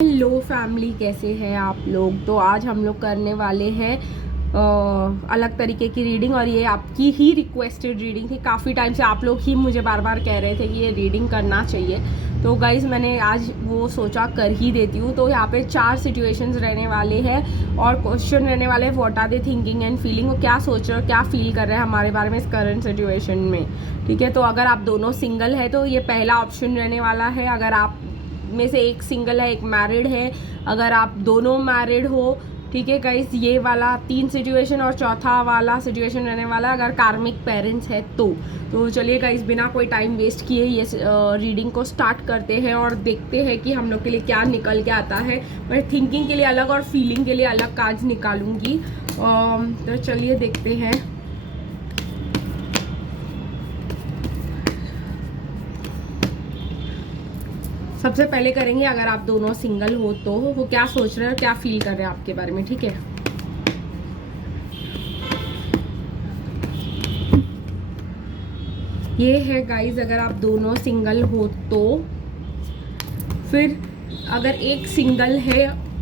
Hello family, कैसे हैं आप लोग। तो आज हम लोग करने वाले हैं अलग तरीके की रीडिंग, और ये आपकी ही रिक्वेस्टेड रीडिंग थी। काफ़ी टाइम से आप लोग ही मुझे बार बार कह रहे थे कि ये रीडिंग करना चाहिए, तो गाइज़ मैंने आज वो सोचा कर ही देती हूँ। तो यहाँ पे 4 सिचुएशंस रहने वाले हैं और क्वेश्चन रहने वाले हैं, what are they thinking and feeling. वो क्या सोच रहे हो, क्या फील कर रहे हैं हमारे बारे में इस करंट सिचुएशन में। ठीक है, तो अगर आप दोनों सिंगल है तो ये पहला ऑप्शन रहने वाला है। अगर आप में से एक सिंगल है, एक मैरिड है, अगर आप दोनों मैरिड हो, ठीक है गाइस, ये वाला 3 सिचुएशन, और चौथा वाला सिचुएशन रहने वाला अगर कार्मिक पेरेंट्स है तो चलिए गाइस, बिना कोई टाइम वेस्ट किए ये रीडिंग को स्टार्ट करते हैं और देखते हैं कि हम लोग के लिए क्या निकल के आता है। मैं थिंकिंग के लिए अलग और फीलिंग के लिए अलग कार्ड्स निकालूंगी, तो चलिए देखते हैं। सबसे पहले करेंगे अगर आप दोनों सिंगल हो तो वो क्या सोच रहे हैं और क्या फील कर रहे हैं आपके बारे में। ठीक है, ये है गाइज अगर आप दोनों सिंगल हो तो। फिर अगर एक सिंगल है,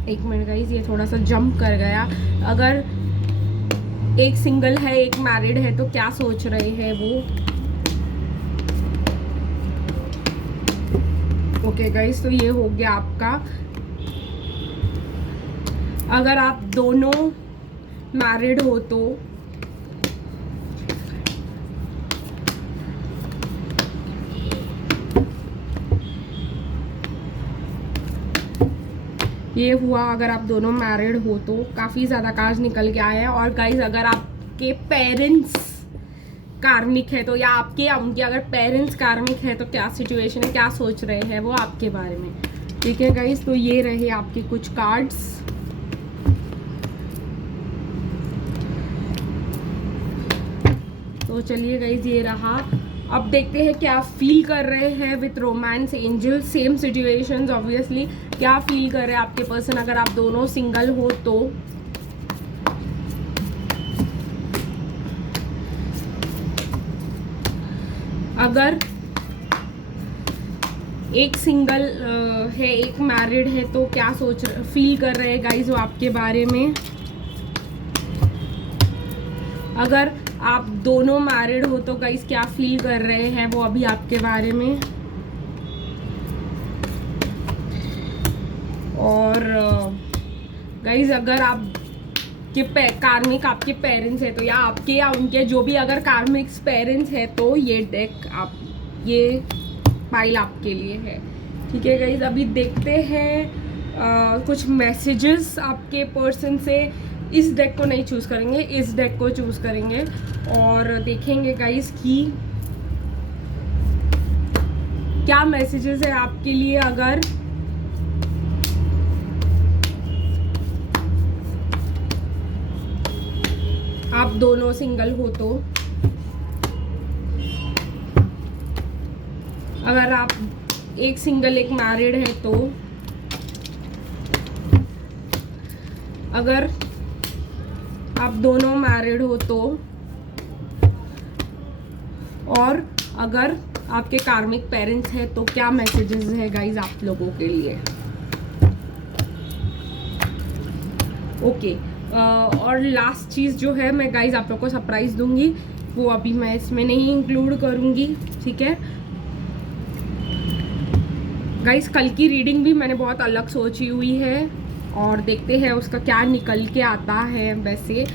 एक मिनट गाइज ये थोड़ा सा जंप कर गया। अगर एक सिंगल है, एक मैरिड है, तो क्या सोच रहे हैं वो। ओके गाइस, तो ये हो गया आपका। अगर आप दोनों मैरिड हो तो ये हुआ। अगर आप दोनों मैरिड हो तो काफ़ी ज़्यादा कार्ड्स निकल के आए हैं। और गाइस अगर आपके पेरेंट्स कार्मिक है तो, या आपके या उनके अगर पेरेंट्स कार्मिक है तो क्या सिचुएशन है, क्या सोच रहे हैं वो आपके बारे में। ठीक है गाइस, तो ये रहे आपके कुछ कार्ड्स। तो चलिए गाइस, ये रहा। अब देखते हैं क्या फील कर रहे हैं with romance angel. Same situations obviously, क्या फील कर रहे हैं आपके पर्सन अगर आप दोनों सिंगल हो तो। अगर एक सिंगल है, एक मैरिड है, तो क्या फील कर रहे हैं गाइज वो आपके बारे में। अगर आप दोनों मैरिड हो तो गाइज क्या फील कर रहे हैं वो अभी आपके बारे में। और गाइज अगर आप कार्मिक आपके पेरेंट्स है तो, या आपके या उनके जो भी अगर कार्मिक पेरेंट्स है तो ये डेक ये फाइल आपके लिए है। ठीक है गाइज, अभी देखते हैं कुछ मैसेजेस आपके पर्सन से। इस डेक को नहीं चूज़ करेंगे, इस डेक को चूज़ करेंगे और देखेंगे गाइज कि क्या मैसेजेस है आपके लिए अगर आप दोनों सिंगल हो तो। अगर आप एक सिंगल एक मैरिड है तो। अगर आप दोनों मैरिड हो तो। और अगर आपके कार्मिक पेरेंट्स हैं तो क्या मैसेजेस है गाइज आप लोगों के लिए। ओके, और लास्ट चीज़ जो है मैं गाइज आप लोग को सरप्राइज़ दूंगी, वो अभी मैं इसमें नहीं इंक्लूड करूंगी। ठीक है गाइज, कल की रीडिंग भी मैंने बहुत अलग सोची हुई है और देखते हैं उसका क्या निकल के आता है वैसे।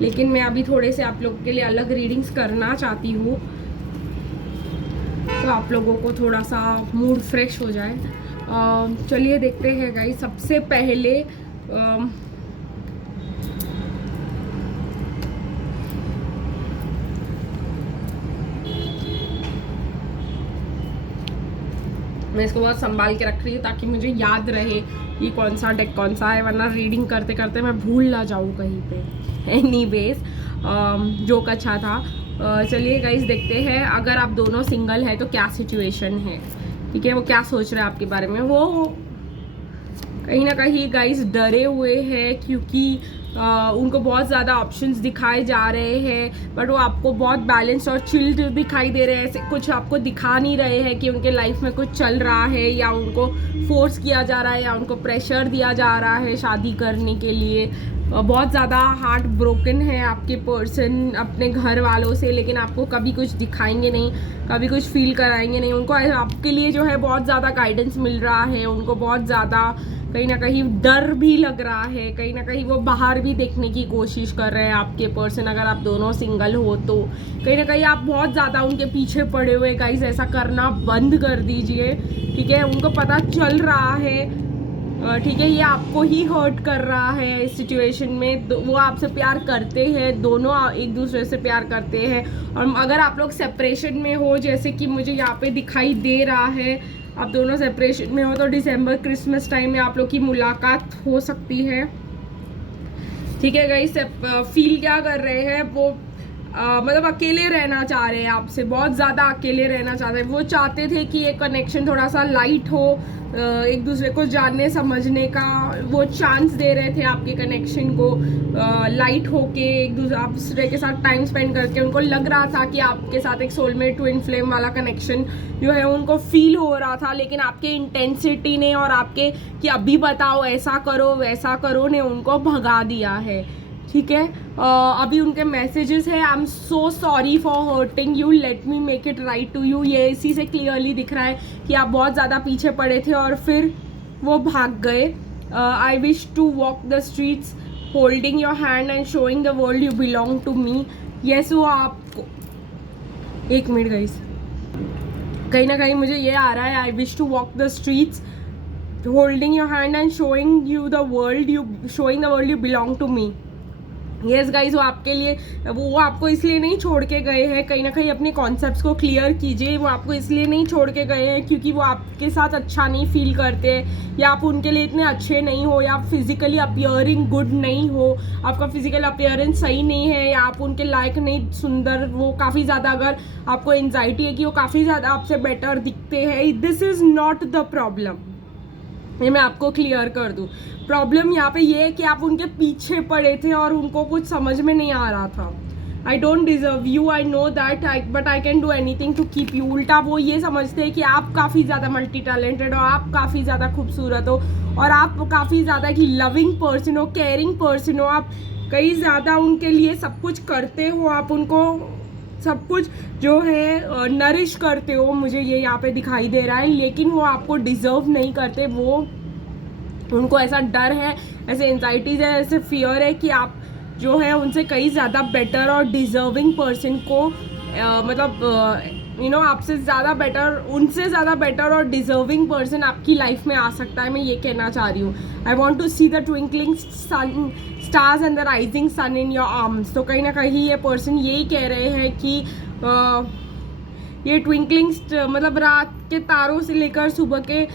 लेकिन मैं अभी थोड़े से आप लोगों के लिए अलग रीडिंग्स करना चाहती हूँ, तो आप लोगों को थोड़ा सा मूड फ्रेश हो जाए। चलिए देखते हैं गाइज। सबसे पहले मैं इसको बहुत संभाल के रख रही हूँ ताकि मुझे याद रहे कि कौन सा डेक कौन सा है, वरना रीडिंग करते करते मैं भूल ना जाऊँ कहीं पे। एनीवेज, जोक अच्छा था। चलिए गाइस देखते हैं अगर आप दोनों सिंगल है तो क्या सिचुएशन है। ठीक है, वो क्या सोच रहे हैं आपके बारे में। वो कहीं ना कहीं गाइस डरे हुए हैं, क्योंकि उनको बहुत ज़्यादा ऑप्शंस दिखाए जा रहे हैं, बट वो आपको बहुत बैलेंस और चिल्ड दिखाई दे रहे हैं। ऐसे कुछ आपको दिखा नहीं रहे हैं कि उनके लाइफ में कुछ चल रहा है या उनको फोर्स किया जा रहा है या उनको प्रेशर दिया जा रहा है शादी करने के लिए। बहुत ज़्यादा हार्ट ब्रोकन है आपके पर्सन अपने घर वालों से, लेकिन आपको कभी कुछ दिखाएंगे नहीं, कभी कुछ फील कराएंगे नहीं। उनको आपके लिए जो है बहुत ज़्यादा गाइडेंस मिल रहा है, उनको बहुत ज़्यादा कहीं ना कहीं डर भी लग रहा है, कहीं ना कहीं वो बाहर भी देखने की कोशिश कर रहे हैं आपके पर्सन। अगर आप दोनों सिंगल हो तो कहीं ना कहीं आप बहुत ज़्यादा उनके पीछे पड़े हुए। गाइस ऐसा करना बंद कर दीजिए, ठीक है। उनको पता चल रहा है, ठीक है, ये आपको ही हर्ट कर रहा है इस सिचुएशन में। वो आपसे प्यार करते हैं, दोनों एक दूसरे से प्यार करते हैं। और अगर आप लोग सेपरेशन में हो, जैसे कि मुझे यहाँ पे दिखाई दे रहा है, आप दोनों सेपरेशन में हो, तो दिसंबर क्रिसमस टाइम में आप लोग की मुलाकात हो सकती है, ठीक है। गाइस फील क्या कर रहे हैं वो, मतलब अकेले रहना चाह रहे हैं आपसे, बहुत ज़्यादा अकेले रहना चाहते हैं। वो चाहते थे कि ये कनेक्शन थोड़ा सा लाइट हो, एक दूसरे को जानने समझने का वो चांस दे रहे थे आपके कनेक्शन को, लाइट होके एक दूसरे के साथ टाइम स्पेंड करके। उनको लग रहा था कि आपके साथ एक सोलमेट ट्विन फ्लेम वाला कनेक्शन जो है उनको फील हो रहा था, लेकिन आपके इंटेंसिटी ने और आपके कि अभी बताओ ऐसा करो वैसा करो ने उनको भगा दिया है, ठीक है। अभी उनके मैसेजेस है, I am so sorry for hurting you, let me make it right to you. ये इसी से क्लियरली दिख रहा है कि आप बहुत ज़्यादा पीछे पड़े थे और फिर वो भाग गए। I wish to walk the streets holding your hand and showing the world you belong to me. Yes, वो आपको, एक मिनट गाइस, कहीं ना कहीं मुझे ये आ रहा है, I wish to walk the streets holding your hand and showing the world you belong to me. Yes guys, वो आपके लिए, वो आपको इसलिए नहीं छोड़ के गए हैं, कहीं ना कहीं अपने कॉन्सेप्ट्स को क्लियर कीजिए। वो आपको इसलिए नहीं छोड़ के गए हैं क्योंकि वो आपके साथ अच्छा नहीं फील करते, या आप उनके लिए इतने अच्छे नहीं हो, या आप फिजिकली अपीयरिंग गुड नहीं हो, आपका फिजिकल अपीयरेंस सही नहीं है, या आप उनके लायक नहीं, सुंदर, वो काफ़ी ज़्यादा, अगर आपको एंजाइटी है कि वो काफ़ी ज़्यादा आपसे बेटर दिखते हैं, this is not the problem. ये मैं आपको क्लियर कर दूं, प्रॉब्लम यहाँ पे ये है कि आप उनके पीछे पड़े थे और उनको कुछ समझ में नहीं आ रहा था। I don't deserve you, I know that, but I can do anything to keep you. उल्टा वो ये समझते हैं कि आप काफ़ी ज़्यादा मल्टी टैलेंटेड हो, आप काफ़ी ज़्यादा खूबसूरत हो, और आप काफ़ी ज़्यादा एक लविंग पर्सन हो, केयरिंग पर्सन हो, आप कई ज़्यादा उनके लिए सब कुछ करते हो, आप उनको सब कुछ जो है नरिश करते हो, मुझे ये यहाँ पे दिखाई दे रहा है। लेकिन वो आपको डिज़र्व नहीं करते, वो उनको ऐसा डर है, ऐसे एंजाइटीज है, ऐसे फियर है कि आप जो है उनसे कई ज़्यादा बेटर और डिज़र्विंग पर्सन को मतलब आपसे ज़्यादा बेटर, उनसे ज़्यादा बेटर और डिज़र्विंग पर्सन आपकी लाइफ में आ सकता है, मैं ये कहना चाह रही हूँ। I want to see the twinkling sun stars and the rising sun in your arms. तो कहीं ना कहीं ये पर्सन यही कह रहे हैं कि ये ट्विंकलिंग मतलब रात के तारों से लेकर सुबह के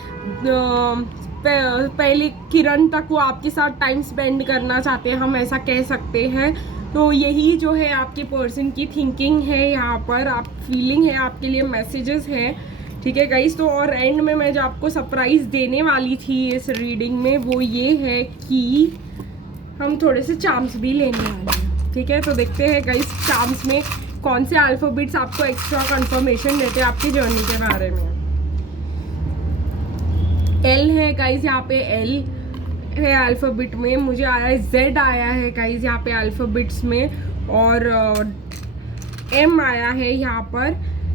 पहली किरण तक वो आपके साथ टाइम स्पेंड करना चाहते हैं, हम ऐसा कह सकते हैं। तो यही जो है आपके पर्सन की थिंकिंग है, यहाँ पर आप फीलिंग है, आपके लिए मैसेजेस हैं, ठीक है गाइस। तो और एंड में मैं जो आपको सरप्राइज़ देने वाली थी इस रीडिंग में वो ये है कि हम थोड़े से चार्म्स भी लेने वाले हैं, ठीक है। तो देखते हैं गाइस चार्म्स में कौन से अल्फ़ाबेट्स आपको एक्स्ट्रा कंफर्मेशन देते हैं आपकी जर्नी के बारे में। एल है गाइज, यहाँ पे एल है अल्फ़ाबेट में, मुझे आया है जेड आया है गाइज यहाँ पे अल्फ़ाबेट्स में, और एम आया है यहाँ पर,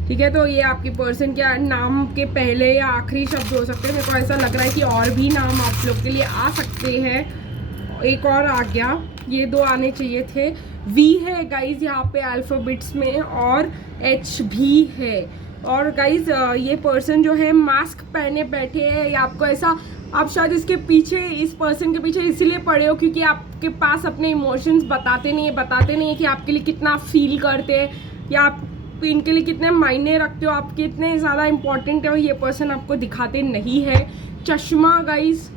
ठीक है। तो ये आपके पर्सन के नाम के पहले या आखिरी शब्द हो सकते हैं। मेरे को ऐसा लग रहा है कि और भी नाम आप लोग के लिए आ सकते हैं, एक और आ गया, ये दो आने चाहिए थे। वी है गाइज यहाँ पे अल्फ़ाबेट्स में, और एच भी है। और गाइज ये पर्सन जो है मास्क पहने बैठे हैं, या आपको ऐसा, आप शायद इसके पीछे, इस पर्सन के पीछे इसीलिए पड़े हो क्योंकि आपके पास अपने इमोशंस बताते नहीं है कि आपके लिए कितना फील करते हैं, या आप इनके लिए कितने मायने रखते हो, आप कितने ज़्यादा इंपॉर्टेंट हो, ये पर्सन आपको दिखाते नहीं है। चश्मा गाइज,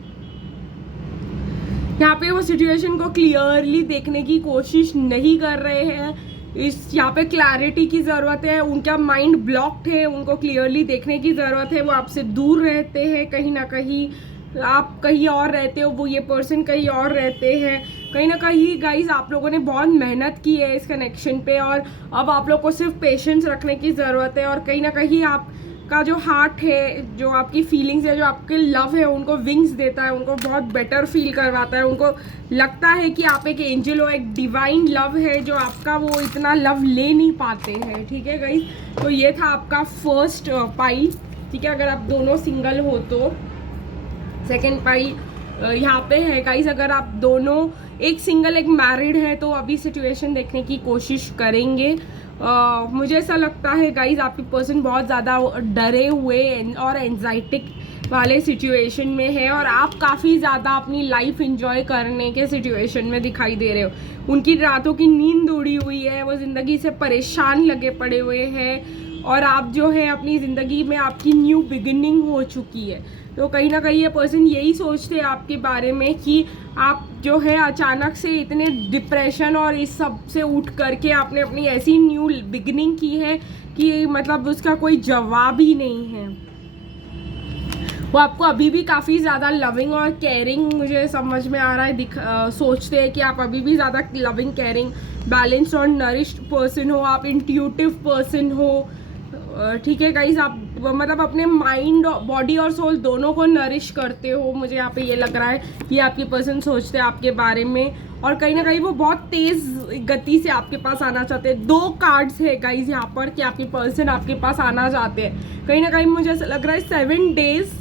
यहाँ पे वो सिचुएशन को क्लियरली देखने की कोशिश नहीं कर रहे हैं, इस यहाँ पे क्लैरिटी की ज़रूरत है, उनका माइंड ब्लॉक्ड है, उनको क्लियरली देखने की ज़रूरत है, वो आपसे दूर रहते हैं कहीं ना कहीं, आप कहीं और रहते हो, वो ये पर्सन कहीं और रहते हैं। कहीं ना कहीं गाइज आप लोगों ने बहुत मेहनत की है इस कनेक्शन पे, और अब आप लोग को सिर्फ पेशेंस रखने की ज़रूरत है। और कहीं ना कहीं आपका जो हार्ट है, जो आपकी फीलिंग्स है, जो आपके लव है, उनको विंग्स देता है, उनको बहुत बेटर फील करवाता है। उनको लगता है कि आप एक एंजल हो, एक डिवाइन लव है जो आपका, वो इतना लव ले नहीं पाते हैं। ठीक है गाइज, तो ये था आपका फर्स्ट पाइल। ठीक है, अगर आप दोनों सिंगल हो तो सेकेंड पाइल यहाँ पे है गाइज। अगर आप दोनों, एक सिंगल एक मैरिड है, तो अभी सिचुएशन देखने की कोशिश करेंगे। मुझे ऐसा लगता है गाइज आपकी पर्सन बहुत ज़्यादा डरे हुए और एंजाइटिक वाले सिचुएशन में है, और आप काफ़ी ज़्यादा अपनी लाइफ एंजॉय करने के सिचुएशन में दिखाई दे रहे हो। उनकी रातों की नींद उड़ी हुई है, वो ज़िंदगी से परेशान लगे पड़े हुए हैं, और आप जो है अपनी ज़िंदगी में आपकी न्यू बिगिनिंग हो चुकी है। तो कहीं ना कहीं ये पर्सन यही सोचते हैं आपके बारे में कि आप जो है अचानक से इतने डिप्रेशन और इस सब से उठ करके आपने अपनी ऐसी न्यू बिगिनिंग की है कि मतलब उसका कोई जवाब ही नहीं है। वो आपको अभी भी काफ़ी ज़्यादा लविंग और केयरिंग, मुझे समझ में आ रहा है, सोचते हैं कि आप अभी भी ज़्यादा लविंग, केयरिंग, बैलेंस्ड और नरिश्ड पर्सन हो, आप इंट्यूटिव पर्सन हो। ठीक है गाइज, आप मतलब अपने माइंड, बॉडी और सोल दोनों को नरिश करते हो। मुझे यहाँ पे ये लग रहा है कि आपकी पर्सन सोचते हैं आपके बारे में, और कहीं ना कहीं वो बहुत तेज़ गति से आपके पास आना चाहते हैं। 2 कार्ड्स है गाइज यहाँ पर कि आपके पर्सन आपके पास आना चाहते हैं। कहीं ना कहीं मुझे ऐसा लग रहा है 7 days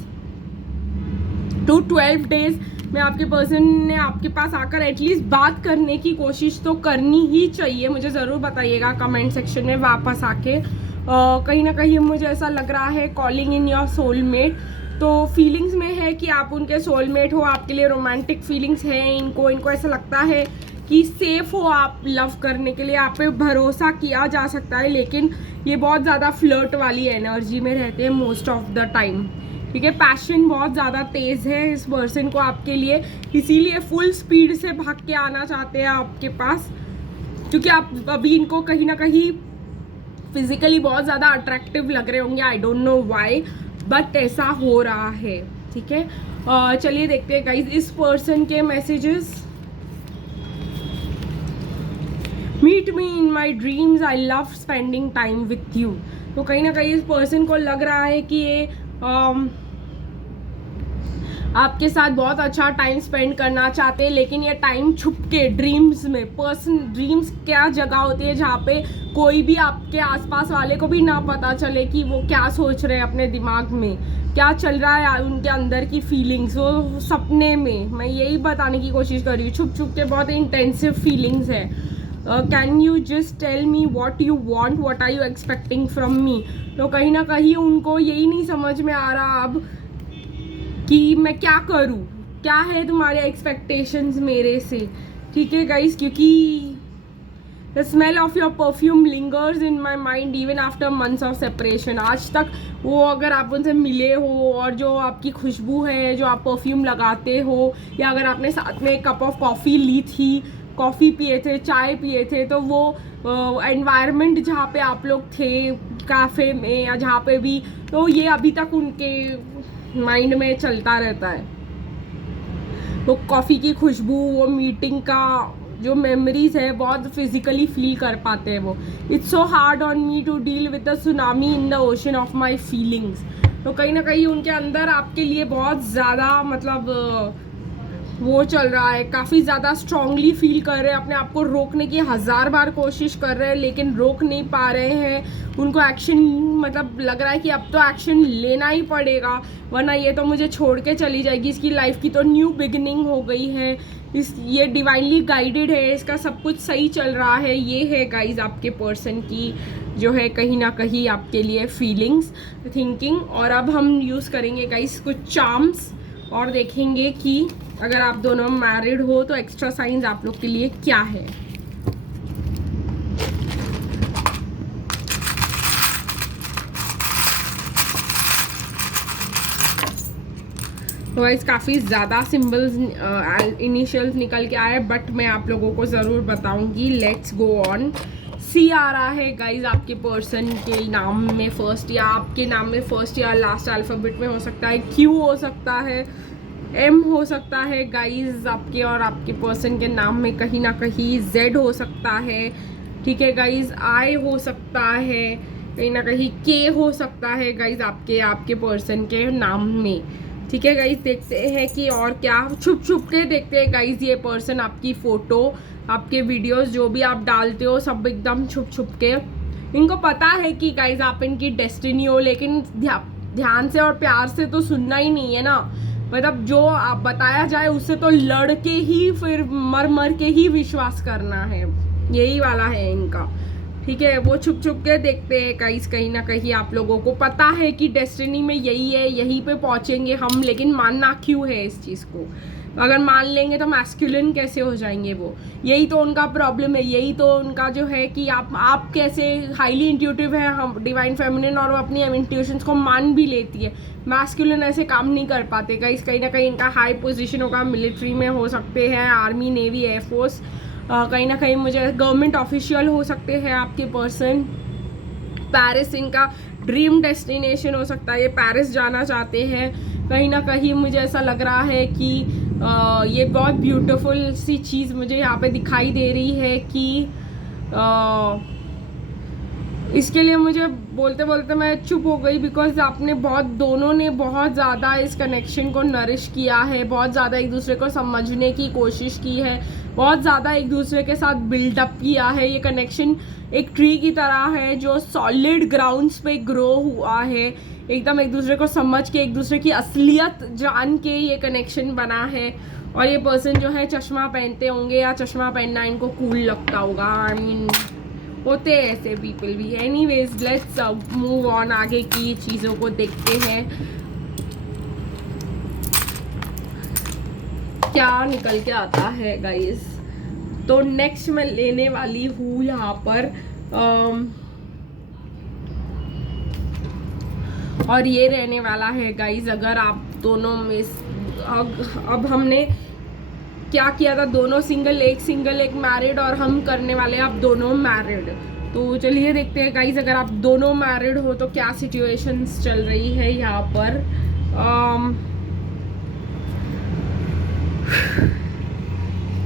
to 12 days में आपके पर्सन ने आपके पास आकर एटलीस्ट बात करने की कोशिश तो करनी ही चाहिए। मुझे ज़रूर बताइएगा कमेंट सेक्शन में वापस आके। कहीं ना कहीं मुझे ऐसा लग रहा है कॉलिंग इन योर सोलमेट, तो फीलिंग्स में है कि आप उनके सोलमेट हो, आपके लिए रोमांटिक फीलिंग्स हैं इनको ऐसा लगता है कि सेफ़ हो आप लव करने के लिए, आप पे भरोसा किया जा सकता है। लेकिन ये बहुत ज़्यादा फ्लर्ट वाली एनर्जी में रहते हैं मोस्ट ऑफ द टाइम। ठीक है, पैशन बहुत ज़्यादा तेज़ है इस पर्सन को आपके लिए, इसीलिए फुल स्पीड से भाग के आना चाहते हैं आपके पास, क्योंकि आप अभी इनको कहीं ना कहीं फिजिकली बहुत ज़्यादा अट्रैक्टिव लग रहे होंगे। I don't know why, but ऐसा हो रहा है। ठीक है, चलिए देखते हैं गाइज इस पर्सन के messages. Meet me in my dreams, I love spending time with you. तो कहीं ना कहीं इस पर्सन को लग रहा है कि ये आपके साथ बहुत अच्छा टाइम स्पेंड करना चाहते हैं, लेकिन ये टाइम छुप के ड्रीम्स में। पर्सन ड्रीम्स क्या जगह होती है जहाँ पे कोई भी आपके आसपास वाले को भी ना पता चले कि वो क्या सोच रहे हैं अपने दिमाग में, क्या चल रहा है उनके अंदर की फीलिंग्स। वो सपने में, मैं यही बताने की कोशिश कर रही हूँ, छुप छुप के बहुत इंटेंसिव फीलिंग्स है। Can you just tell me what you want, what are you expecting from me. तो कहीं ना कहीं उनको यही नहीं समझ में आ रहा अब कि मैं क्या करूं, क्या है तुम्हारे एक्सपेक्टेशंस मेरे से। ठीक है गाइस, क्योंकि the smell of your perfume lingers in my mind even after months of separation. आज तक वो, अगर आप उनसे मिले हो और जो आपकी खुशबू है, जो आप परफ्यूम लगाते हो, या अगर आपने साथ में एक कप ऑफ कॉफ़ी ली थी, कॉफ़ी पिए थे, चाय पिए थे, तो वो एनवायरनमेंट जहाँ पे आप लोग थे, कैफ़े में या जहाँ पे भी, तो ये अभी तक उनके माइंड में चलता रहता है। वो कॉफ़ी की खुशबू, वो मीटिंग का जो मेमोरीज है, बहुत फिजिकली फील कर पाते हैं वो। It's so hard on me to deal with the tsunami in the ocean of my feelings. तो कहीं ना कहीं उनके अंदर आपके लिए बहुत ज़्यादा मतलब वो चल रहा है, काफ़ी ज़्यादा स्ट्रांगली फील कर रहे हैं, अपने आप को रोकने की 1000 बार कोशिश कर रहे हैं, लेकिन रोक नहीं पा रहे हैं। उनको एक्शन, मतलब लग रहा है कि अब तो एक्शन लेना ही पड़ेगा, वरना ये तो मुझे छोड़ के चली जाएगी। इसकी लाइफ की तो न्यू बिगिनिंग हो गई है, ये डिवाइनली गाइडेड है, इसका सब कुछ सही चल रहा है। ये है गाइज आपके पर्सन की जो है कहीं ना कहीं आपके लिए फीलिंग्स, थिंकिंग। और अब हम यूज़ करेंगे गाइज कुछ चार्म्स और देखेंगे कि अगर आप दोनों मैरिड हो तो एक्स्ट्रा साइंस आप लोग के लिए क्या है। तो गाइस काफ़ी ज़्यादा सिंबल्स, इनिशियल्स निकल के आए, बट मैं आप लोगों को ज़रूर बताऊंगी। Let's go on. सी आ रहा है गाइज आपके पर्सन के नाम में फर्स्ट, या आपके नाम में फर्स्ट या लास्ट अल्फ़ाबेट में हो सकता है। क्यू हो सकता है, M हो सकता है गाइज आपके और आपके पर्सन के नाम में कहीं ना कहीं, Z हो सकता है, ठीक है गाइज, I हो सकता है, कहीं ना कहीं K हो सकता है गाइज आपके पर्सन के नाम में, ठीक है गाइज। देखते हैं कि और क्या, छुप छुप के देखते हैं गाइज ये पर्सन आपकी फ़ोटो, आपके वीडियोस जो भी आप डालते हो सब एकदम छुप छुप के। इनको पता है कि गाइज आप इनकी डेस्टिनी हो, लेकिन ध्यान से और प्यार से तो सुनना ही नहीं है ना, मतलब जो आप बताया जाए उससे तो लड़ के ही फिर मर मर के ही विश्वास करना है, यही वाला है इनका, ठीक है। वो छुप छुप के देखते हैं गाइस, कहीं ना कहीं आप लोगों को पता है कि डेस्टिनी में यही है, यहीं पे पहुंचेंगे हम, लेकिन मानना क्यों है इस चीज़ को? अगर मान लेंगे तो मैस्कुलिन कैसे हो जाएंगे वो? यही तो उनका प्रॉब्लम है, यही तो उनका जो है कि आप कैसे हाईली इंट्यूटिव है, हम डिवाइन फेमिनिन, और वो अपनी इंट्यूशंस को मान भी लेती है। मैस्कुलिन ऐसे काम नहीं कर पाते गाइस, कहीं ना कहीं इनका हाई पोजीशन होगा, मिलिट्री में हो सकते हैं, आर्मी, नेवी, एयरफोर्स, कहीं ना कहीं मुझे गवर्नमेंट ऑफिशियल हो सकते हैं आपके पर्सन। पेरिस इनका ड्रीम डेस्टिनेशन हो सकता है, ये पेरिस जाना चाहते हैं। कहीं ना कहीं मुझे ऐसा लग रहा है कि ये बहुत ब्यूटीफुल सी चीज़ मुझे यहाँ पे दिखाई दे रही है कि इसके लिए मुझे बोलते बोलते मैं चुप हो गई, बिकॉज आपने दोनों ने बहुत ज़्यादा इस कनेक्शन को नरिश किया है, बहुत ज़्यादा एक दूसरे को समझने की कोशिश की है, बहुत ज़्यादा एक दूसरे के साथ बिल्डअप किया है। ये कनेक्शन एक ट्री की तरह है जो सॉलिड ग्राउंड्स पे ग्रो हुआ है, एकदम एक दूसरे को समझ के, एक दूसरे की असलियत जान के ये कनेक्शन बना है। और ये पर्सन जो है चश्मा पहनते होंगे, या चश्मा पहनना इनको कूल लगता होगा, आई मीन होते हैं ऐसे पीपल भी। एनीवेज लेट्स मूव ऑन, आगे की चीज़ों को देखते हैं क्या निकल के आता है गाइस। तो नेक्स्ट मैं लेने वाली हूँ यहाँ पर और ये रहने वाला है गाइस, अगर आप दोनों में अब हमने क्या किया था, दोनों सिंगल, एक मैरिड, और हम करने वाले हैं आप दोनों मैरिड। तो चलिए देखते हैं गाइस, अगर आप दोनों मैरिड हो तो क्या सिचुएशंस चल रही है यहाँ पर।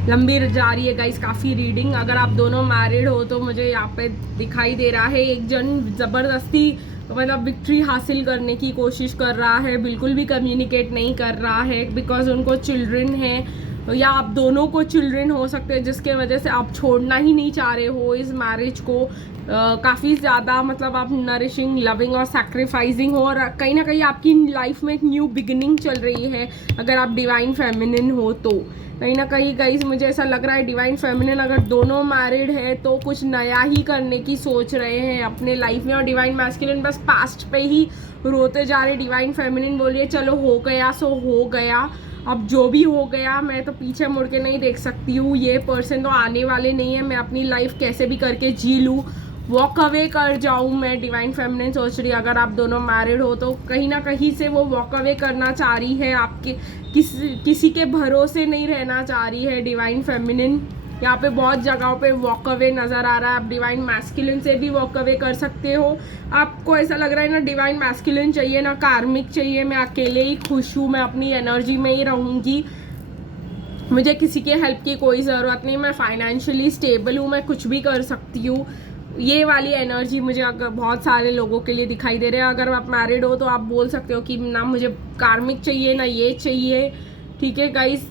लंबी जा रही है गाइस काफ़ी रीडिंग। अगर आप दोनों मैरिड हो तो मुझे यहाँ पे दिखाई दे रहा है एक जन ज़बरदस्ती मतलब विक्ट्री हासिल करने की कोशिश कर रहा है, बिल्कुल भी कम्युनिकेट नहीं कर रहा है, बिकॉज उनको चिल्ड्रन है, या आप दोनों को चिल्ड्रन हो सकते हैं जिसके वजह से आप छोड़ना ही नहीं चाह रहे हो इस मैरिज को। काफ़ी ज़्यादा मतलब आप नरिशिंग, लविंग और सैक्रिफाइसिंग हो, और कहीं ना कहीं आपकी लाइफ में एक न्यू बिगिनिंग चल रही है अगर आप डिवाइन फेमिनिन हो तो। कहीं ना कहीं गाइस मुझे ऐसा लग रहा है डिवाइन फेमिनिन अगर दोनों मैरिड है तो कुछ नया ही करने की सोच रहे हैं अपने लाइफ में, और डिवाइन मैस्कुलिन बस पास्ट पे ही रोते जा रहे। डिवाइन फेमिनिन बोलिए चलो हो गया सो हो गया, अब जो भी हो गया मैं तो पीछे मुड़ के नहीं देख सकती हूँ, ये पर्सन तो आने वाले नहीं है, मैं अपनी लाइफ कैसे भी करके जी लूँ, वॉक अवे कर जाऊँ मैं। डिवाइन फेमिनिन सोच रही है अगर आप दोनों मैरिड हो तो कहीं ना कहीं से वो वॉक अवे करना चाह रही है, आपके किसी के भरोसे नहीं रहना चाह रही है डिवाइन फेमिनिन। यहाँ पे बहुत जगहों पे वॉक अवे नज़र आ रहा है। आप डिवाइन मैस्कुलिन से भी वॉक अवे कर सकते हो। आपको ऐसा लग रहा है ना डिवाइन मैस्कुलिन चाहिए ना कार्मिक चाहिए, मैं अकेले ही खुश हूँ, मैं अपनी एनर्जी में ही रहूँगी, मुझे किसी के हेल्प की कोई ज़रूरत नहीं, मैं फाइनेंशियली स्टेबल हूँ, मैं कुछ भी कर सकती हूँ। ये वाली एनर्जी मुझे अगर बहुत सारे लोगों के लिए दिखाई दे रहा है। अगर आप मैरिड हो तो आप बोल सकते हो कि ना मुझे कार्मिक चाहिए ना ये चाहिए, ठीक है गाइस।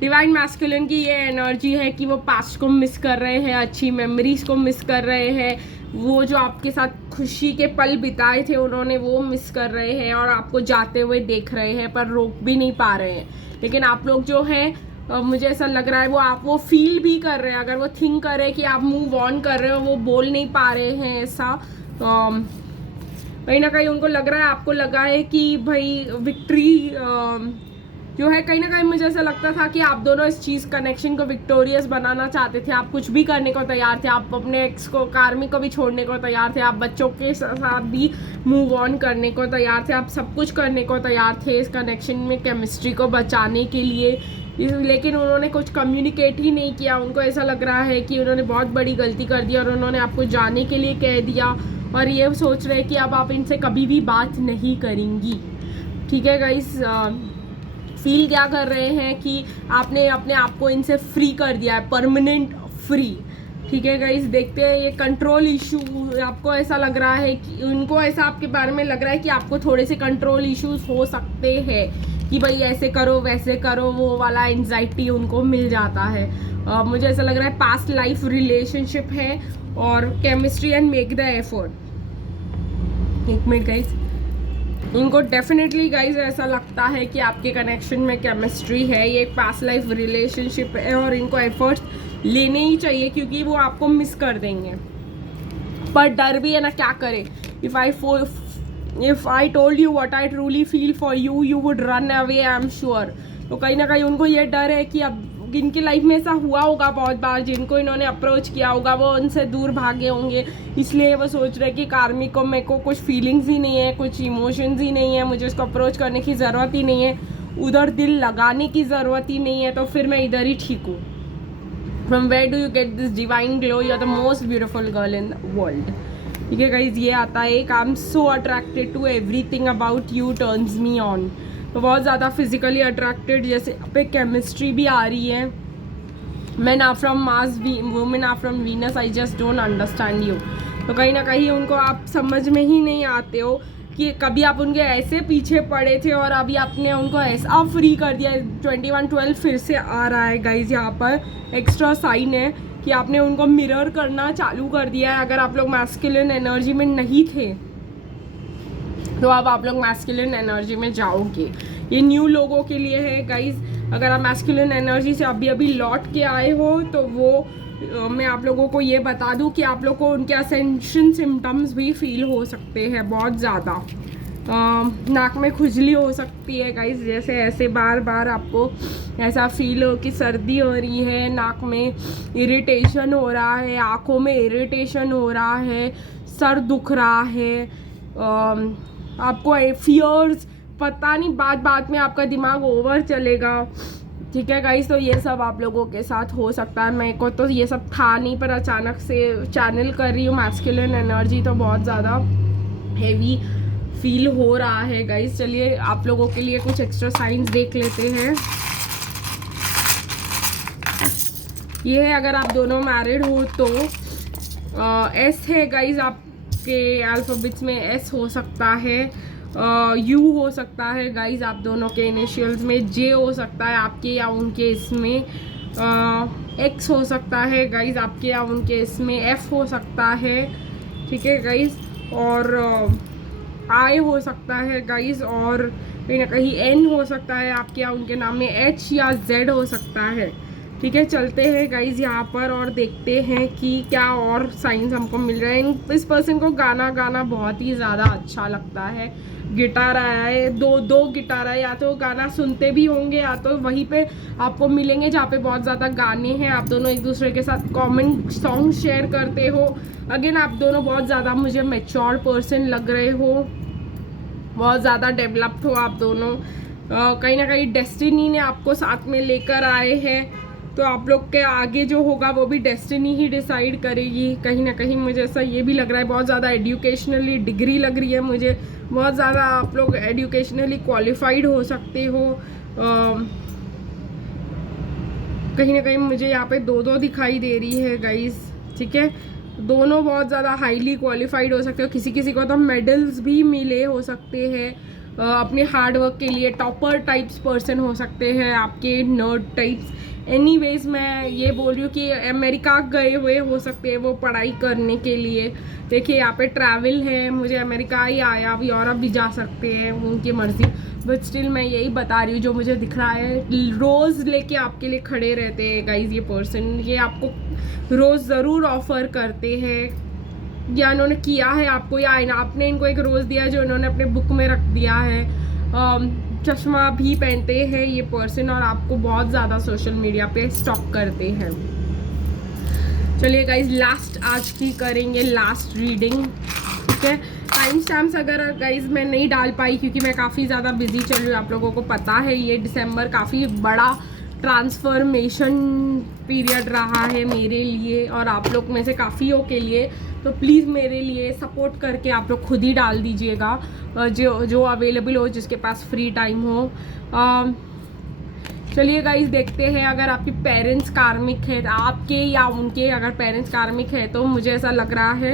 डिवाइन मैस्कुलिन की ये एनर्जी है कि वो पास्ट को मिस कर रहे हैं, अच्छी मेमोरीज को मिस कर रहे हैं, वो जो आपके साथ खुशी के पल बिताए थे उन्होंने वो मिस कर रहे हैं, और आपको जाते हुए देख रहे हैं पर रोक भी नहीं पा रहे हैं। लेकिन आप लोग जो हैं मुझे ऐसा लग रहा है वो फील भी कर रहे हैं, अगर वो थिंक कर रहे हैं कि आप मूव ऑन कर रहे हो, वो बोल नहीं पा रहे हैं ऐसा। कहीं ना कहीं उनको लग रहा है, आपको लगा है कि भाई विक्ट्री जो है, कहीं ना कहीं मुझे ऐसा लगता था कि आप दोनों इस चीज़ कनेक्शन को विक्टोरियस बनाना चाहते थे, आप कुछ भी करने को तैयार थे, आप अपने एक्स को कार्मिक को भी छोड़ने को तैयार थे, आप बच्चों के साथ भी मूव ऑन करने को तैयार थे, आप सब कुछ करने को तैयार थे इस कनेक्शन में केमिस्ट्री को बचाने के लिए, लेकिन उन्होंने कुछ कम्युनिकेट ही नहीं किया। उनको ऐसा लग रहा है कि उन्होंने बहुत बड़ी गलती कर दी और उन्होंने आपको जाने के लिए कह दिया, और ये सोच रहे हैं कि अब आप इनसे कभी भी बात नहीं करेंगी, ठीक है गाइस। फील क्या कर रहे हैं कि आपने अपने आप को इनसे फ्री कर दिया है, परमानेंट फ्री। ठीक है गाइस, देखते हैं ये कंट्रोल इशू, आपको ऐसा लग रहा है कि उनको ऐसा आपके बारे में लग रहा है कि आपको थोड़े से कंट्रोल इश्यूज हो सकते हैं कि भाई ऐसे करो वैसे करो, वो वाला एंजाइटी उनको मिल जाता है। मुझे ऐसा लग रहा है पास्ट लाइफ रिलेशनशिप है और chemistry and make the effort. एक मिनट गाइस, इनको डेफिनेटली गाइस ऐसा लगता है कि आपके कनेक्शन में केमिस्ट्री है, ये एक पास्ट लाइफ रिलेशनशिप है और इनको एफर्ट्स लेने ही चाहिए क्योंकि वो आपको मिस कर देंगे। पर डर भी है ना, क्या करे। If I told you what I truly feel for you, you would run away, I am sure. तो कहीं ना कहीं उनको ये डर है कि अब इनकी लाइफ में ऐसा हुआ होगा बहुत बार, जिनको इन्होंने अप्रोच किया होगा वो उनसे दूर भागे होंगे, इसलिए वो सोच रहे कि कार्मिक को मेरे को कुछ फीलिंग्स ही नहीं है, कुछ इमोशंस ही नहीं है, मुझे उसको अप्रोच करने की ज़रूरत ही नहीं है, उधर दिल लगाने की ज़रूरत ही नहीं है, तो फिर मैं इधर ही ठीक हूँ। From where do you get this divine glow? You are the most beautiful girl in the world. ठीक है गाइज, ये आता है एक, I am so attracted to everything about you turns me on. तो बहुत ज़्यादा फिजिकली अट्रैक्टेड, जैसे पे केमिस्ट्री भी आ रही है। Men are from Mars, women are from Venus, I just don't understand you। तो कहीं ना कहीं उनको आप समझ में ही नहीं आते हो कि कभी आप उनके ऐसे पीछे पड़े थे और अभी आपने उनको ऐसा फ्री कर दिया। 2112 फिर से आ रहा है गाइज, यहाँ पर एक्स्ट्रा साइन है कि आपने उनको मिरर करना चालू कर दिया है। अगर आप लोग मैस्कुलिन एनर्जी में नहीं थे तो अब आप लोग मैस्कुलिन एनर्जी में जाओगे। ये न्यू लोगों के लिए है गाइज। अगर आप मैस्कुलिन एनर्जी से अभी अभी लौट के आए हो तो वो मैं आप लोगों को ये बता दूं कि आप लोग को उनके असेंशन सिम्टम्स भी फील हो सकते हैं बहुत ज़्यादा। नाक में खुजली हो सकती है गाइस, जैसे ऐसे बार बार आपको ऐसा फील हो कि सर्दी हो रही है, नाक में इरिटेशन हो रहा है, आँखों में इरिटेशन हो रहा है, सर दुख रहा है, आपको फियर्स, पता नहीं बात बात में आपका दिमाग ओवर चलेगा। ठीक है गाइस, तो ये सब आप लोगों के साथ हो सकता है। मेरे को तो ये सब था नहीं, पर अचानक से चैनल कर रही हूँ मैस्कुलिन एनर्जी, तो बहुत ज़्यादा हेवी फील हो रहा है गाइस। चलिए आप लोगों के लिए कुछ एक्स्ट्रा साइंस देख लेते हैं। ये है, अगर आप दोनों मैरिड हो तो एस है गाइस, आपके अल्फ़ाबेट्स में एस हो सकता है, यू हो सकता है गाइज आप दोनों के इनिशियल्स में, जे हो सकता है आपके या उनके इसमें, एक्स हो सकता है गाइज आपके या उनके इसमें, एफ हो सकता है। ठीक है गाइज, और आई हो सकता है गाइज, और कहीं ना कहीं एन हो सकता है आपके या उनके नाम में, एच या जेड हो सकता है। ठीक है, चलते हैं गाइज यहाँ पर और देखते हैं कि क्या और साइंस हमको मिल रहे हैं। इस पर्सन को गाना गाना बहुत ही ज़्यादा अच्छा लगता है। गिटार आया है, दो गिटार है, या तो गाना सुनते भी होंगे या तो वहीं पे आपको मिलेंगे जहाँ पे बहुत ज़्यादा गाने हैं। आप दोनों एक दूसरे के साथ कॉमन सॉन्ग शेयर करते हो। अगेन आप दोनों बहुत ज़्यादा मुझे मैच्योर पर्सन लग रहे हो, बहुत ज़्यादा डेवलप्ड हो आप दोनों। कहीं ना कहीं डेस्टिनी ने आपको साथ में लेकर आए हैं, तो आप लोग के आगे जो होगा वो भी डेस्टिनी ही डिसाइड करेगी। कहीं ना कहीं मुझे ऐसा ये भी लग रहा है, बहुत ज़्यादा एजुकेशनली डिग्री लग रही है मुझे, बहुत ज़्यादा आप लोग एजुकेशनली क्वालिफाइड हो सकते हो। कहीं ना कहीं मुझे यहाँ पे दो दिखाई दे रही है गाइस। ठीक है, दोनों बहुत ज़्यादा हाईली क्वालिफाइड हो सकते हो। किसी किसी को तो मेडल्स भी मिले हो सकते हैं अपने हार्ड वर्क के लिए। टॉपर टाइप्स पर्सन हो सकते हैं आपके, नर्ड टाइप्स। एनीवेज मैं ये बोल रही हूँ कि अमेरिका गए हुए हो सकते हैं वो पढ़ाई करने के लिए। देखिए यहाँ पे ट्रैवल है, मुझे अमेरिका ही आया, अब यूरोप भी जा सकते हैं, उनकी मर्जी, बट स्टिल मैं यही बता रही हूँ जो मुझे दिख रहा है। रोज़ लेके आपके लिए खड़े रहते हैं गाइज ये पर्सन, ये आपको रोज़ ज़रूर ऑफ़र करते हैं, या इन्होंने किया है आपको, या आपने इनको एक रोज़ दिया जो इन्होंने अपने बुक में रख दिया है। चश्मा भी पहनते हैं ये पर्सन और आपको बहुत ज़्यादा सोशल मीडिया पे स्टॉक करते हैं। चलिए गाइज, लास्ट आज की करेंगे लास्ट रीडिंग। ठीक है, टाइम स्टैम्प्स अगर गाइज मैं नहीं डाल पाई क्योंकि मैं काफ़ी ज़्यादा बिजी चल रही हूँ, आप लोगों को पता है ये दिसंबर काफ़ी बड़ा ट्रांसफॉर्मेशन पीरियड रहा है मेरे लिए और आप लोग में से काफ़ियों के लिए। तो प्लीज़ मेरे लिए सपोर्ट करके आप लोग खुद ही डाल दीजिएगा, जो अवेलेबल हो, जिसके पास फ्री टाइम हो। चलिए गाइस देखते हैं, अगर आपके पेरेंट्स कार्मिक है, आपके या उनके अगर पेरेंट्स कार्मिक है तो मुझे ऐसा लग रहा है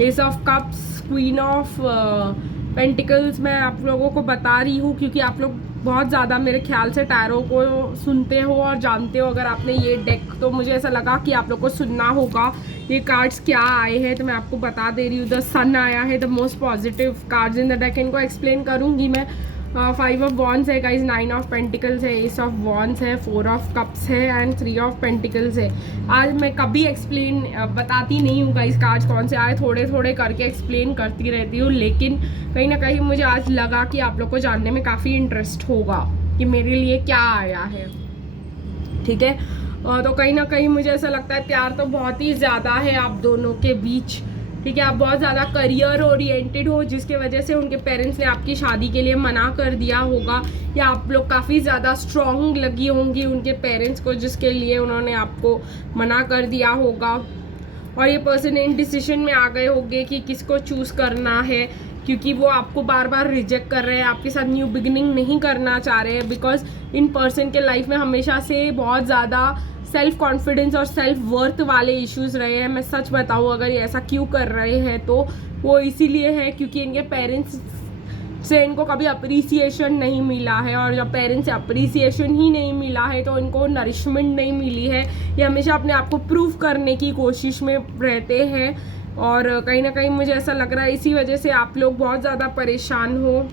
S of cups, queen of pentacles मैं आप लोगों को बता रही हूँ क्योंकि आप लोग बहुत ज़्यादा मेरे ख्याल से टैरो को सुनते हो और जानते हो अगर आपने ये डेक, तो मुझे ऐसा लगा कि आप लोग को सुनना होगा ये कार्ड्स क्या आए हैं। तो मैं आपको बता दे रही हूँ, द सन आया है, the most positive cards in the deck. इनको एक्सप्लेन करूँगी मैं। 5 ऑफ वॉन्ड्स है गाइज, 9 ऑफ पेंटिकल्स है, एस ऑफ वॉन्ड्स है, 4 ऑफ कप्स है एंड 3 ऑफ पेंटिकल्स है। आज मैं कभी एक्सप्लेन बताती नहीं हूँ गाइज कार्ड्स कौन से आए, थोड़े थोड़े करके एक्सप्लेन करती रहती हूँ, लेकिन कहीं ना कहीं मुझे आज लगा कि आप लोग को जानने में काफ़ी इंटरेस्ट होगा कि मेरे लिए क्या आया है। ठीक है, तो कहीं ना कहीं मुझे ऐसा लगता है प्यार तो बहुत ही ज़्यादा है आप दोनों के बीच। ठीक है, आप बहुत ज़्यादा करियर ओरिएंटेड हो जिसके वजह से उनके पेरेंट्स ने आपकी शादी के लिए मना कर दिया होगा, या आप लोग काफ़ी ज़्यादा स्ट्रॉन्ग लगी होंगी उनके पेरेंट्स को जिसके लिए उन्होंने आपको मना कर दिया होगा। और ये पर्सन इन डिसीजन में आ गए होंगे कि किसको चूज़ करना है, क्योंकि वो आपको बार बार रिजेक्ट कर रहे हैं, आपके साथ न्यू बिगिनिंग नहीं करना चाह रहे हैं। बिकॉज इन पर्सन के लाइफ में हमेशा से बहुत ज़्यादा सेल्फ कॉन्फिडेंस और सेल्फ वर्थ वाले इश्यूज़ रहे हैं। मैं सच बताऊँ, अगर ये ऐसा क्यों कर रहे हैं तो वो इसीलिए है क्योंकि इनके पेरेंट्स से इनको कभी अप्रिसिएशन नहीं मिला है, और जब पेरेंट्स से अप्रिसिएशन ही नहीं मिला है तो इनको नरिशमेंट नहीं मिली है। ये हमेशा अपने आप को प्रूव करने की कोशिश में रहते हैं, और कहीं ना कहीं मुझे ऐसा लग रहा है इसी वजह से आप लोग बहुत ज़्यादा परेशान हो।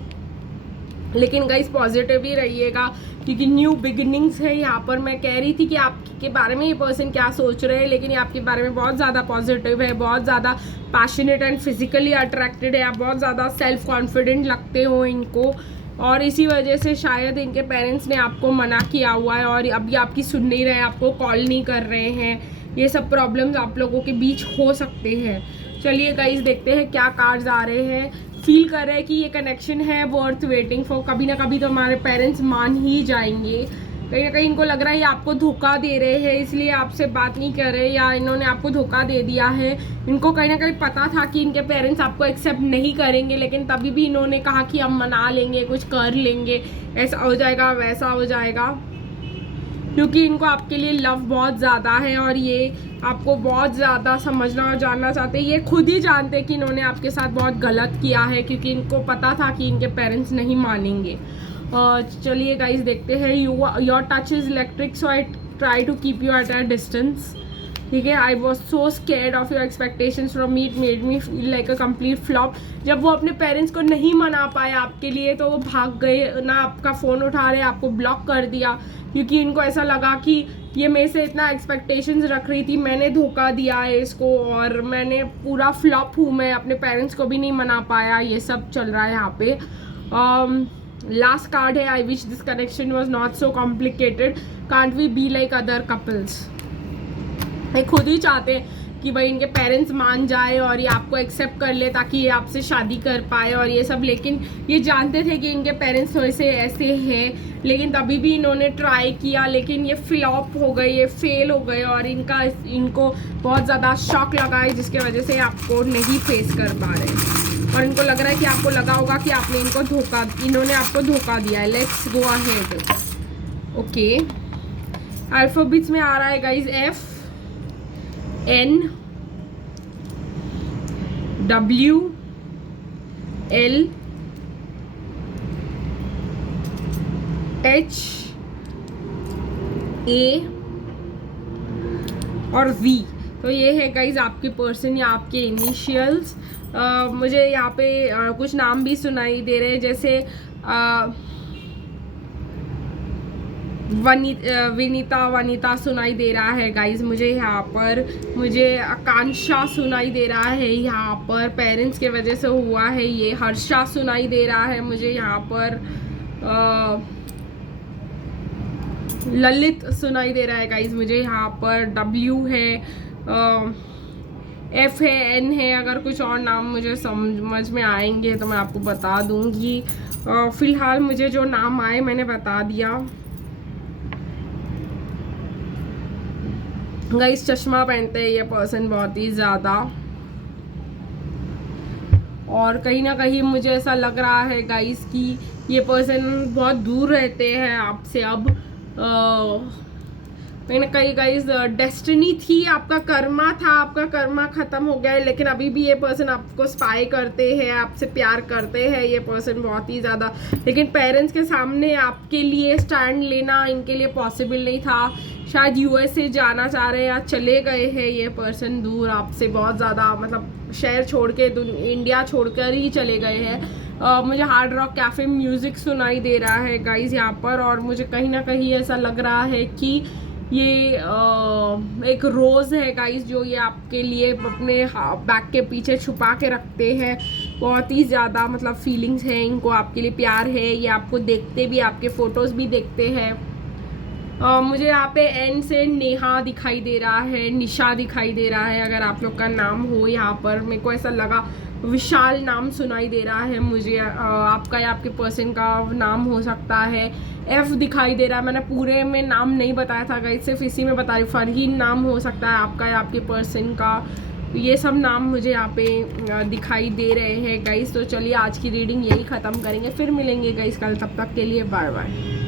लेकिन गाइस पॉजिटिव ही रहिएगा क्योंकि न्यू बिगिनिंग्स है। यहाँ पर मैं कह रही थी कि आपके बारे में ये पर्सन क्या सोच रहे हैं, लेकिन ये आपके बारे में बहुत ज़्यादा पॉजिटिव है, बहुत ज़्यादा पैशनेट एंड फिजिकली अट्रैक्टेड है। आप बहुत ज़्यादा सेल्फ कॉन्फिडेंट लगते हो इनको, और इसी वजह से शायद इनके पेरेंट्स ने आपको मना किया हुआ है और अभी आपकी सुन नहीं रहे, आपको कॉल नहीं कर रहे हैं। ये सब प्रॉब्लम्स आप लोगों के बीच हो सकते हैं। चलिए गाइस देखते हैं क्या कार्ड्स आ रहे हैं। फील कर रहे हैं कि ये कनेक्शन है वर्थ वेटिंग फॉर, कभी ना कभी तो हमारे पेरेंट्स मान ही जाएंगे। कहीं ना कहीं इनको लग रहा है ये आपको धोखा दे रहे हैं इसलिए आपसे बात नहीं कर रहे, या इन्होंने आपको धोखा दे दिया है। इनको कहीं ना कहीं पता था कि इनके पेरेंट्स आपको एक्सेप्ट नहीं करेंगे, लेकिन तभी भी इन्होंने कहा कि हम मना लेंगे, कुछ कर लेंगे, ऐसा हो जाएगा वैसा हो जाएगा, क्योंकि इनको आपके लिए लव बहुत ज़्यादा है और ये आपको बहुत ज़्यादा समझना और जानना चाहते हैं। ये खुद ही जानते हैं कि इन्होंने आपके साथ बहुत गलत किया है, क्योंकि इनको पता था कि इनके पेरेंट्स नहीं मानेंगे। चलिए गाइस देखते हैं। Your touch is electric so I try to keep you at a distance. ठीक है, I was so scared of your expectations from me, it made me feel like a complete flop. जब वो अपने parents को नहीं मना पाए आपके लिए तो वो भाग गए, ना आपका फ़ोन उठा रहे, आपको ब्लॉक कर दिया, क्योंकि इनको ऐसा लगा कि ये मेरे से इतना एक्सपेक्टेशंस रख रही थी, मैंने धोखा दिया है इसको और मैंने पूरा फ्लॉप हूँ, मैं अपने पेरेंट्स को भी नहीं मना पाया। ये सब चल रहा है यहाँ पे। लास्ट कार्ड है, I wish this connection was not so complicated, can't we be like other couples. ये खुद ही चाहते हैं कि भाई इनके पेरेंट्स मान जाए और ये आपको एक्सेप्ट कर ले ताकि ये आपसे शादी कर पाए और ये सब, लेकिन ये जानते थे कि इनके पेरेंट्स थोड़े से ऐसे हैं, लेकिन तभी भी इन्होंने ट्राई किया, लेकिन ये फ्लॉप हो गए, ये फेल हो गए और इनको बहुत ज़्यादा शॉक लगा है जिसके वजह से आपको नहीं फेस कर पा रहे, और इनको लग रहा है कि आपको लगा होगा कि आपने इन्होंने आपको धोखा दिया है। Let's go ahead. Okay, alphabets में आ रहा है guys F N W L H A और V। तो ये है गाइज आपके पर्सन या आपके इनिशियल्स। मुझे यहाँ पे कुछ नाम भी सुनाई दे रहे हैं, जैसे वनीता सुनाई दे रहा है गाइज मुझे यहाँ पर, मुझे आकांक्षा सुनाई दे रहा है यहाँ पर, पेरेंट्स के वजह से हुआ है ये। हर्षा सुनाई दे रहा है मुझे यहाँ पर, ललित सुनाई दे रहा है गाइज मुझे यहाँ पर, W है, F है, N है। अगर कुछ और नाम मुझे समझ में आएंगे तो मैं आपको बता दूंगी। फिलहाल मुझे जो नाम आए मैंने बता दिया। गाइस चश्मा पहनते हैं ये पर्सन बहुत ही ज़्यादा, और कहीं ना कहीं मुझे ऐसा लग रहा है गाइस कि ये पर्सन बहुत दूर रहते हैं आपसे अब। कहीं ना कहीं गाइस डेस्टिनी थी, आपका कर्मा था, आपका कर्मा खत्म हो गया है, लेकिन अभी भी ये पर्सन आपको स्पाई करते हैं, आपसे प्यार करते हैं ये पर्सन बहुत ही ज़्यादा। लेकिन पेरेंट्स के सामने आपके लिए स्टैंड लेना इनके लिए पॉसिबल नहीं था। शायद यूएसए जाना चाह रहे हैं या चले गए हैं ये पर्सन दूर आपसे बहुत ज़्यादा, मतलब शहर छोड़ के इंडिया छोड़कर ही चले गए हैं। मुझे हार्ड रॉक कैफ़े म्यूज़िक सुनाई दे रहा है गाइस यहाँ पर, और मुझे कहीं ना कहीं ऐसा लग रहा है कि ये एक रोज़ है गाइस जो ये आपके लिए अपने बैक के पीछे छुपा के रखते हैं। बहुत ही ज़्यादा मतलब फीलिंग्स हैं इनको, आपके लिए प्यार है, ये आपको देखते भी, आपके फ़ोटोज़ भी देखते हैं। मुझे यहाँ पे एन से नेहा दिखाई दे रहा है, निशा दिखाई दे रहा है, अगर आप लोग का नाम हो यहाँ पर। मेरे को ऐसा लगा विशाल नाम सुनाई दे रहा है मुझे, आपका या आपके पर्सन का नाम हो सकता है। एफ दिखाई दे रहा है, मैंने पूरे में नाम नहीं बताया था गाइस, सिर्फ इसी में बता रही। फरहीन नाम हो सकता है आपका या आपके पर्सन का, ये सब नाम मुझे यहाँ पे दिखाई दे रहे हैं गाइस। तो चलिए आज की रीडिंग यही ख़त्म करेंगे, फिर मिलेंगे गाइस कल, तब तक के लिए बाय बाय।